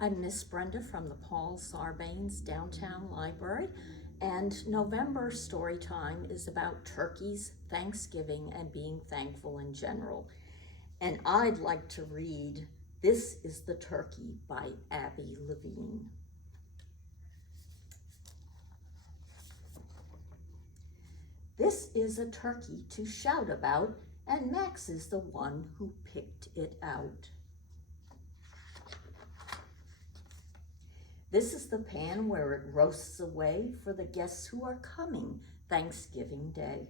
I'm Miss Brenda from the Paul Sarbanes Downtown Library, and November Storytime is about turkeys, Thanksgiving, and being thankful in general. And I'd like to read This is the Turkey by Abby Levine. This is a turkey to shout about, and Max is the one who picked it out. This is the pan where it roasts away for the guests who are coming Thanksgiving Day.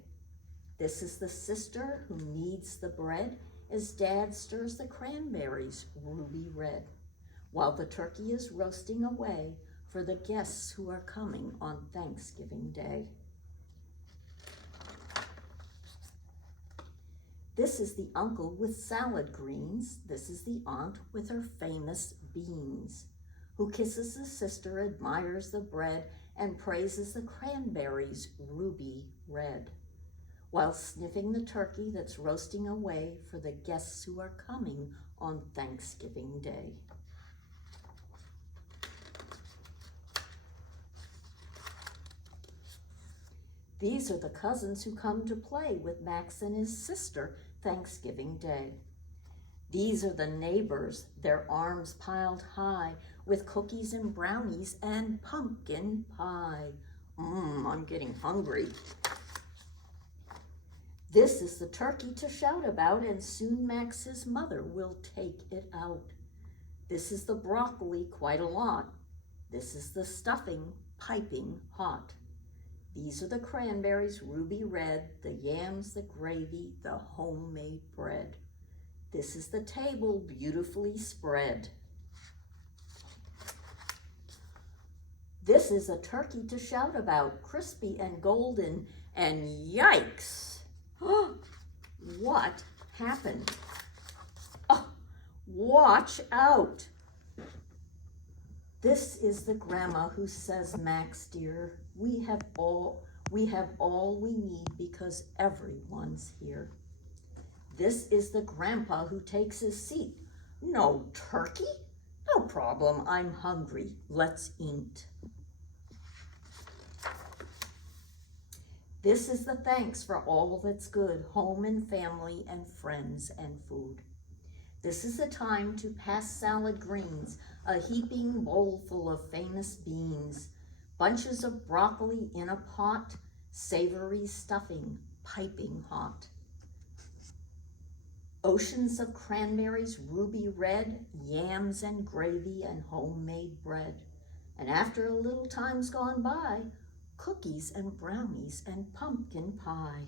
This is the sister who kneads the bread as Dad stirs the cranberries ruby red, while the turkey is roasting away for the guests who are coming on Thanksgiving Day. This is the uncle with salad greens. This is the aunt with her famous beans, who kisses the sister, admires the bread, and praises the cranberries ruby red, while sniffing the turkey that's roasting away for the guests who are coming on Thanksgiving Day. These are the cousins who come to play with Max and his sister Thanksgiving Day. These are the neighbors, their arms piled high, with cookies and brownies and pumpkin pie. I'm getting hungry. This is the turkey to shout about, and soon Max's mother will take it out. This is the broccoli, quite a lot. This is the stuffing, piping hot. These are the cranberries, ruby red, the yams, the gravy, the homemade bread. This is the table, beautifully spread. This is a turkey to shout about, crispy and golden, and yikes! What happened? Oh, watch out! This is the grandma who says, Max dear, we have all we need because everyone's here. This is the grandpa who takes his seat. No turkey? No problem, I'm hungry. Let's eat. This is the thanks for all that's good, home and family and friends and food. This is the time to pass salad greens, a heaping bowl full of famous beans, bunches of broccoli in a pot, savory stuffing, piping hot. Oceans of cranberries, ruby red, yams and gravy and homemade bread. And after a little time's gone by, cookies and brownies and pumpkin pie.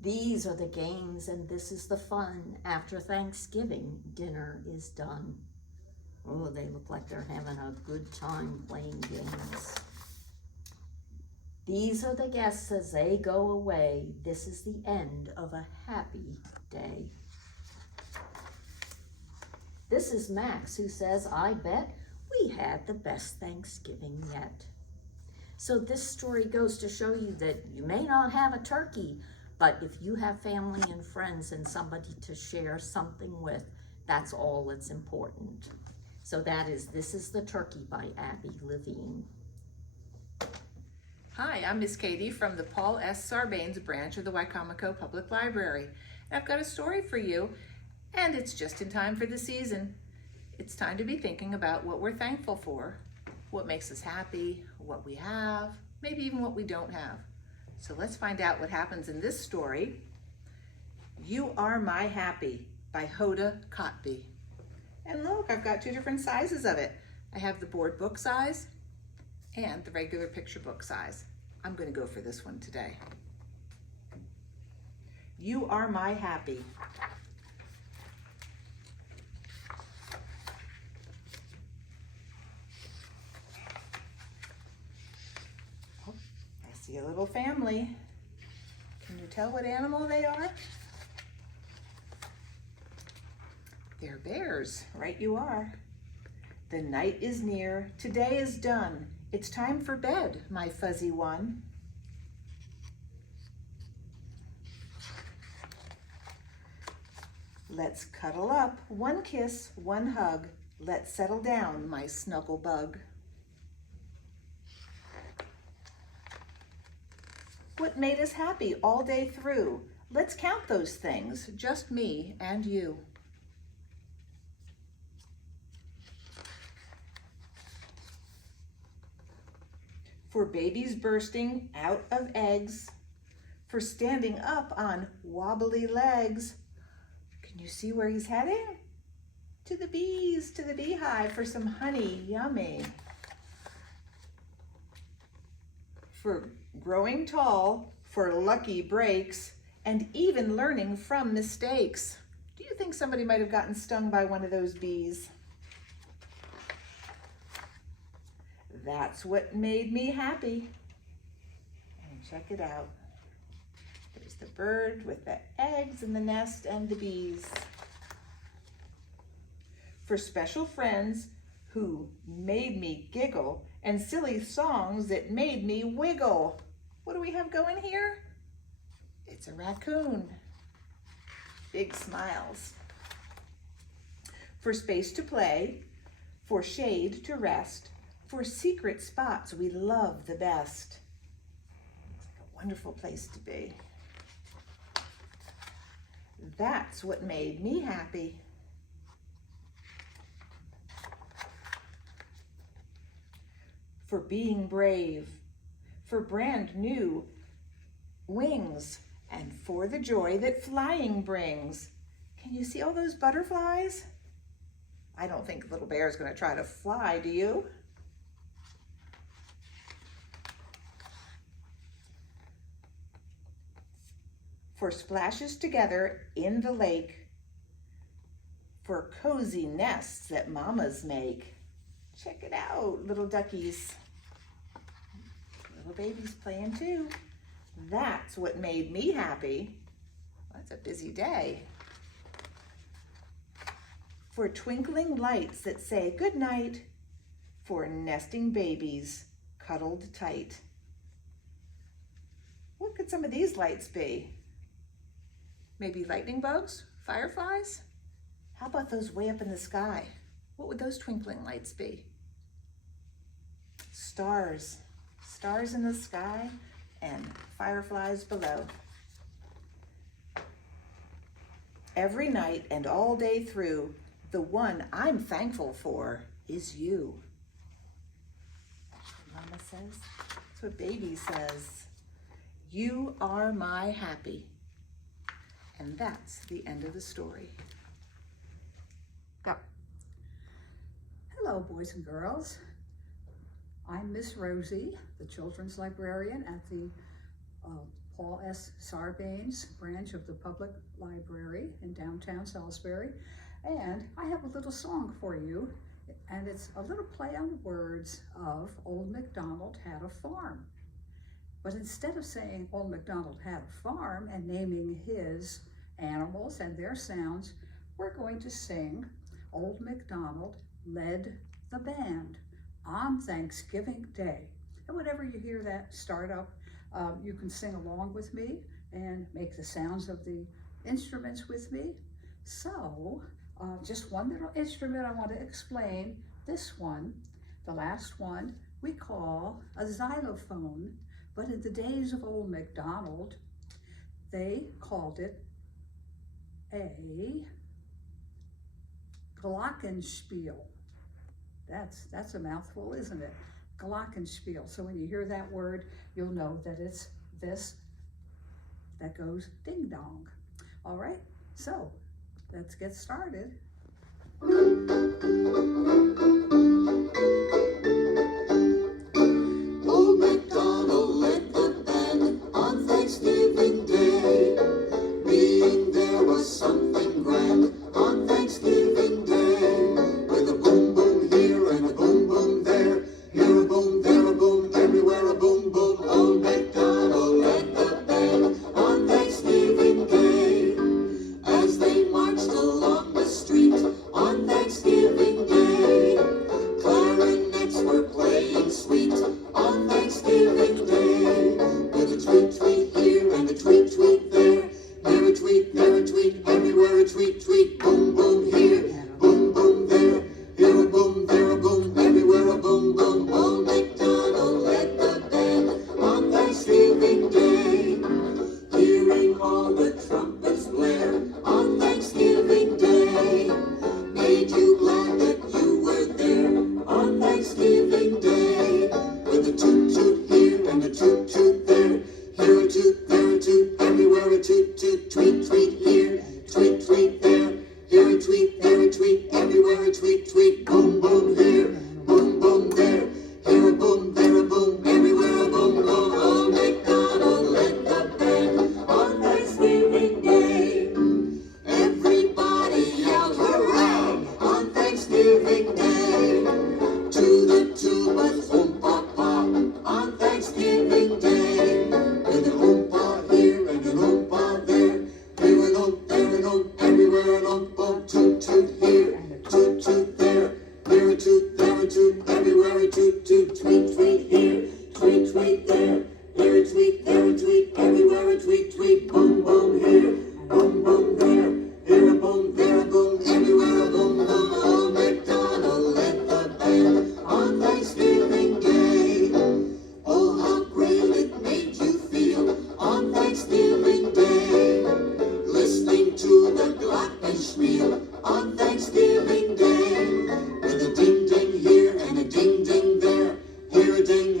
These are the games and this is the fun after Thanksgiving dinner is done. Oh, they look like they're having a good time playing games. These are the guests as they go away. This is the end of a happy day. This is Max who says, I bet we had the best Thanksgiving yet. So this story goes to show you that you may not have a turkey, but if you have family and friends and somebody to share something with, that's all that's important. So This is the Turkey by Abby Levine. Hi, I'm Miss Katie from the Paul S. Sarbanes branch of the Wicomico Public Library. And I've got a story for you, and it's just in time for the season. It's time to be thinking about what we're thankful for, what makes us happy, what we have, maybe even what we don't have. So let's find out what happens in this story. You Are My Happy by Hoda Kotb. And look, I've got two different sizes of it. I have the board book size and the regular picture book size. I'm going to go for this one today. You Are My Happy. Oh, I see a little family. Can you tell what animal they are? They're bears, right you are. The night is near, today is done. It's time for bed, my fuzzy one. Let's cuddle up, one kiss, one hug. Let's settle down, my snuggle bug. What made us happy all day through? Let's count those things, just me and you. For babies bursting out of eggs, for standing up on wobbly legs. Can you see where he's heading? To the bees, to the beehive for some honey, yummy. For growing tall, for lucky breaks, and even learning from mistakes. Do you think somebody might have gotten stung by one of those bees? That's what made me happy. And check it out. There's the bird with the eggs in the nest and the bees. For special friends who made me giggle and silly songs that made me wiggle. What do we have going here? It's a raccoon. Big smiles. For space to play, for shade to rest, for secret spots we love the best. It's like a wonderful place to be. That's what made me happy. For being brave, for brand new wings, and for the joy that flying brings. Can you see all those butterflies? I don't think little bear's gonna try to fly, do you? For splashes together in the lake, for cozy nests that mamas make. Check it out, little duckies. Little babies playing too. That's what made me happy. That's a busy day. For twinkling lights that say good night, for nesting babies cuddled tight. What could some of these lights be? Maybe lightning bugs, fireflies? How about those way up in the sky? What would those twinkling lights be? Stars. Stars in the sky and fireflies below. Every night and all day through, the one I'm thankful for is you. That's what Mama says. That's what Baby says. You are my happy. And that's the end of the story. Go. Hello, boys and girls. I'm Miss Rosie, the children's librarian at the Paul S. Sarbanes branch of the Public Library in downtown Salisbury. And I have a little song for you, and it's a little play on words of Old MacDonald Had a Farm. But instead of saying Old MacDonald had a farm and naming his animals and their sounds, we're going to sing Old MacDonald Led the Band on Thanksgiving Day. And whenever you hear that start up, you can sing along with me and make the sounds of the instruments with me. So, just one little instrument I want to explain. This one, the last one, we call a xylophone, but in the days of Old MacDonald, they called it a glockenspiel. That's a mouthful, isn't it? Glockenspiel. So when you hear that word, you'll know that it's this that goes ding dong. All right, so let's get started. Old MacDonald led the band on Thanksgiving Day. Being there was something grand on Thanksgiving Day. With a boom boom here and a boom boom there. Here a boom, there a boom, everywhere a boom boom. Old MacDonald led the band on Thanksgiving Day. As they marched along the street on Thanksgiving Day, a toot toot, tweet tweet here, tweet tweet there, here a tweet, there a tweet, everywhere a tweet tweet, boom boom here, boom boom there, here a boom, there a boom, everywhere a boom boom. Old MacDonald led the band on Thanksgiving Day. Everybody yelled hooray on Thanksgiving Day. To the tubas, oom-pa-pa, on Thanksgiving Day. With an oompa here and an oompa there, here an oomp, there an oomp, everywhere an oomp, oomp, toot toot here, toot toot there, here a toot, there a toot, everywhere a toot toot, tweet tweet here, tweet tweet there, here a tweet, there a tweet, everywhere a tweet tweet, boom boom here, boom boom there, here a boom, there a boom, everywhere a boom boom. Old MacDonald led the band on Thanksgiving Day. Oh, how great it made you feel on Thanksgiving Day, listening to the glockenspiel on Thanksgiving Day, with a ding ding here and a ding ding there, here a ding,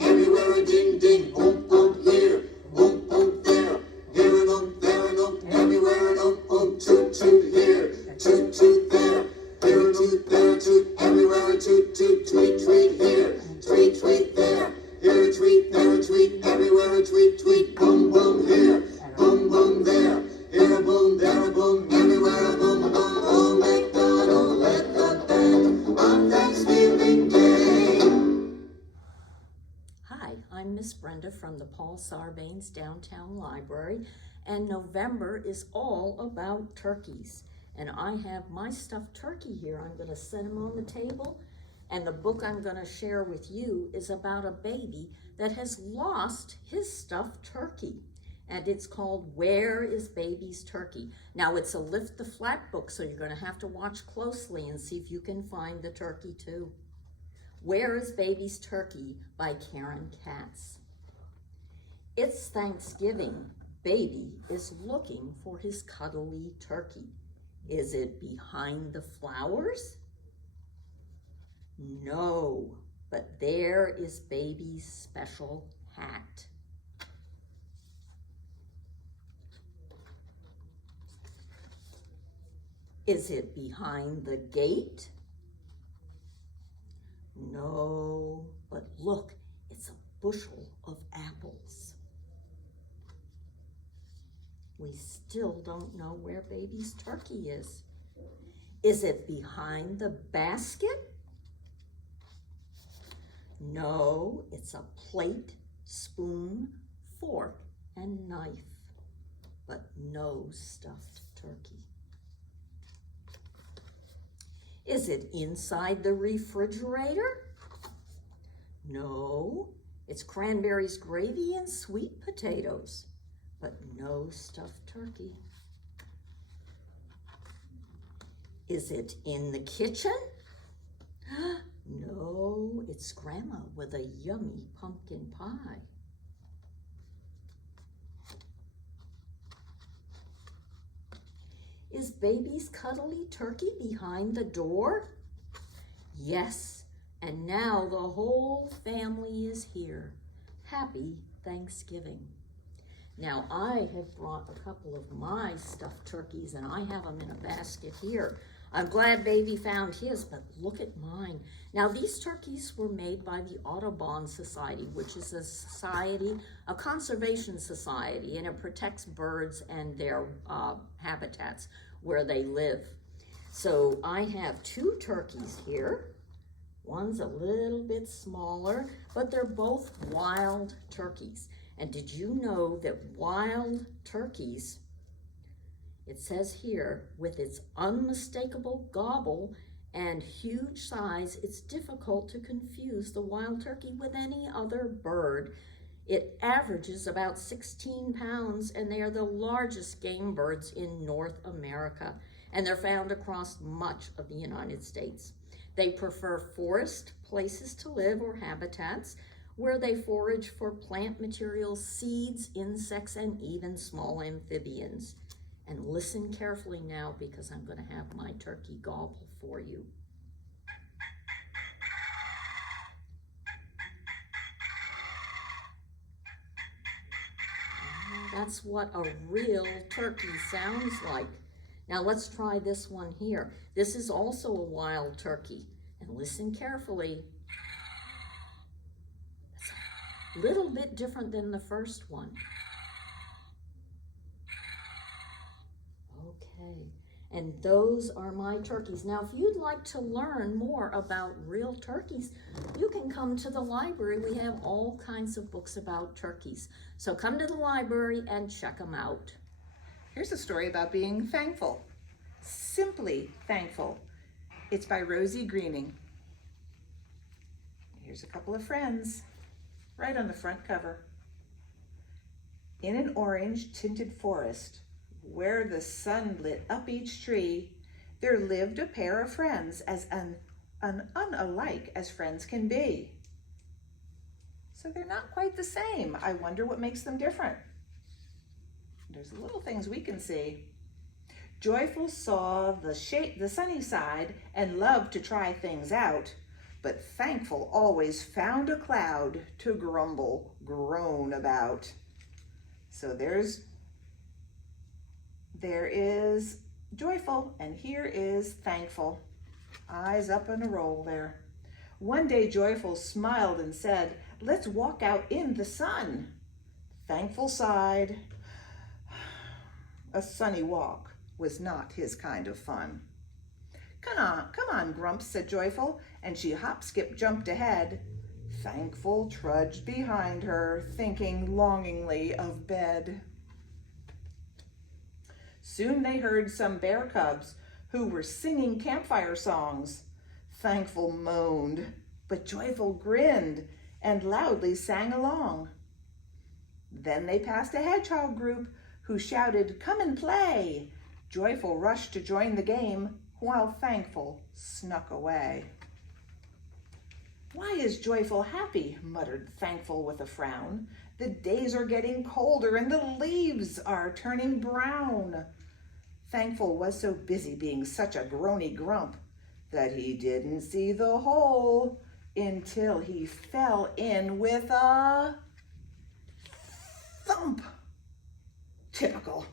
everywhere a ding ding, oomp oomp here, oomp oomp there, here an oomp, there an oomp, everywhere an oomp oomp, toot toot here, toot toot there, here a toot, there a toot, everywhere a toot toot, tweet tweet here, tweet tweet there, here a tweet, there a tweet, everywhere a tweet tweet, boom boom here, boom boom there, here a boom, there a boom, everywhere a boom boom. Old MacDonald led the band on Thanksgiving Day. Hi, I'm Miss Brenda from the Paul Sarbanes Downtown Library, and November is all about turkeys. And I have my stuffed turkey here. I'm going to set him on the table, and the book I'm going to share with you is about a baby that has lost his stuffed turkey. And it's called Where is Baby's Turkey? Now, it's a lift the flap book, so you're going to have to watch closely and see if you can find the turkey too. Where is Baby's Turkey by Katz. It's Thanksgiving. Baby is looking for his cuddly turkey. Is it behind the flowers? No, but there is Baby's special hat. Is it behind the gate? No, but look, it's a bushel of apples. We still don't know where Baby's turkey is. Is it behind the basket? No, it's a plate, spoon, fork, and knife, but no stuffed turkey. Is it inside the refrigerator? No, it's cranberries, gravy, and sweet potatoes, but no stuffed turkey. Is it in the kitchen? No, it's Grandma with a yummy pumpkin pie. Is Baby's cuddly turkey behind the door? Yes, and now the whole family is here. Happy Thanksgiving. Now, I have brought a couple of my stuffed turkeys, and I have them in a basket here. I'm glad Baby found his, but look at mine. Now, these turkeys were made by the Audubon Society, which is a society, a conservation society, and it protects birds and their habitats where they live. So I have two turkeys here. One's a little bit smaller, but they're both wild turkeys. And did you know that wild turkeys, it says here, with its unmistakable gobble and huge size, it's difficult to confuse the wild turkey with any other bird. It averages about 16 pounds, and they are the largest game birds in North America, and they're found across much of the United States. They prefer forest places to live or habitats where they forage for plant materials, seeds, insects, and even small amphibians. And listen carefully now, because I'm going to have my turkey gobble for you. That's what a real turkey sounds like. Now let's try this one here. This is also a wild turkey. And listen carefully. It's a little bit different than the first one. Okay, and those are my turkeys. Now, if you'd like to learn more about real turkeys, you can come to the library. We have all kinds of books about turkeys. So come to the library and check them out. Here's a story about being thankful. Simply thankful. It's by Rosie Greening. Here's a couple of friends right on the front cover. In an orange tinted forest, where the sun lit up each tree, there lived a pair of friends as unalike as friends can be. So they're not quite the same. I wonder what makes them different. There's little things we can see. Joyful saw the sunny side and loved to try things out, but Thankful always found a cloud to groan about. So there is Joyful, and here is Thankful. Eyes up on a roll there. One day Joyful smiled and said, "Let's walk out in the sun." Thankful sighed. A sunny walk was not his kind of fun. Come on, Grumps, said Joyful, and she hop, skip, jumped ahead. Thankful trudged behind her, thinking longingly of bed. Soon they heard some bear cubs who were singing campfire songs. Thankful moaned, but Joyful grinned and loudly sang along. Then they passed a hedgehog group who shouted, "Come and play!" Joyful rushed to join the game, while Thankful snuck away. "Why is Joyful happy?" muttered Thankful with a frown. "The days are getting colder and the leaves are turning brown." Thankful was so busy being such a groany grump that he didn't see the hole until he fell in with a thump. Typical,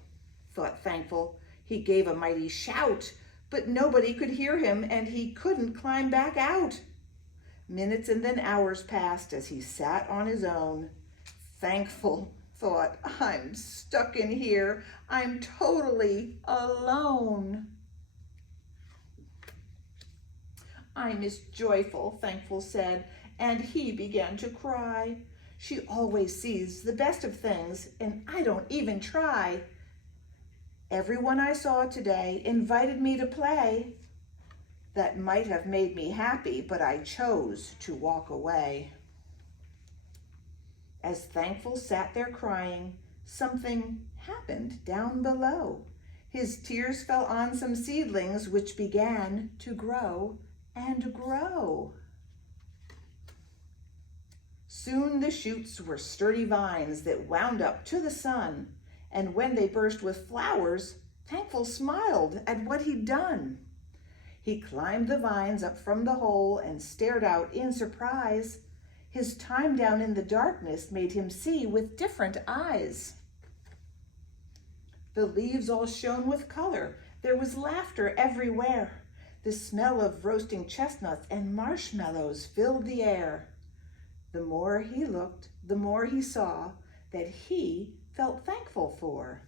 thought Thankful. He gave a mighty shout, but nobody could hear him and he couldn't climb back out. Minutes and then hours passed as he sat on his own. Thankful thought, "I'm stuck in here. I'm totally alone." "I miss Joyful," Thankful said, and he began to cry. "She always sees the best of things, and I don't even try. Everyone I saw today invited me to play. That might have made me happy, but I chose to walk away." As Thankful sat there crying, something happened down below. His tears fell on some seedlings which began to grow and grow. Soon the shoots were sturdy vines that wound up to the sun, and when they burst with flowers, Thankful smiled at what he'd done. He climbed the vines up from the hole and stared out in surprise. His time down in the darkness made him see with different eyes. The leaves all shone with color. There was laughter everywhere. The smell of roasting chestnuts and marshmallows filled the air. The more he looked, the more he saw that he felt thankful for.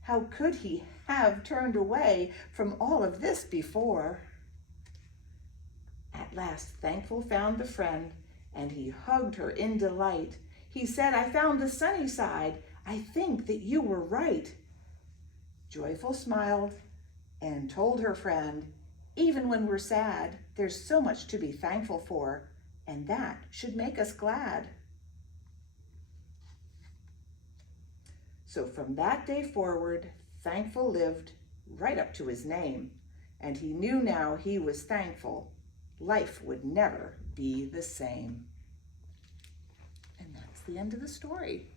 How could he have turned away from all of this before? At last, Thankful found the friend, and he hugged her in delight. He said, "I found the sunny side. I think that you were right." Joyful smiled and told her friend, "Even when we're sad, there's so much to be thankful for, and that should make us glad." So from that day forward, Thankful lived right up to his name, and he knew now he was thankful. Life would never be the same. And that's the end of the story.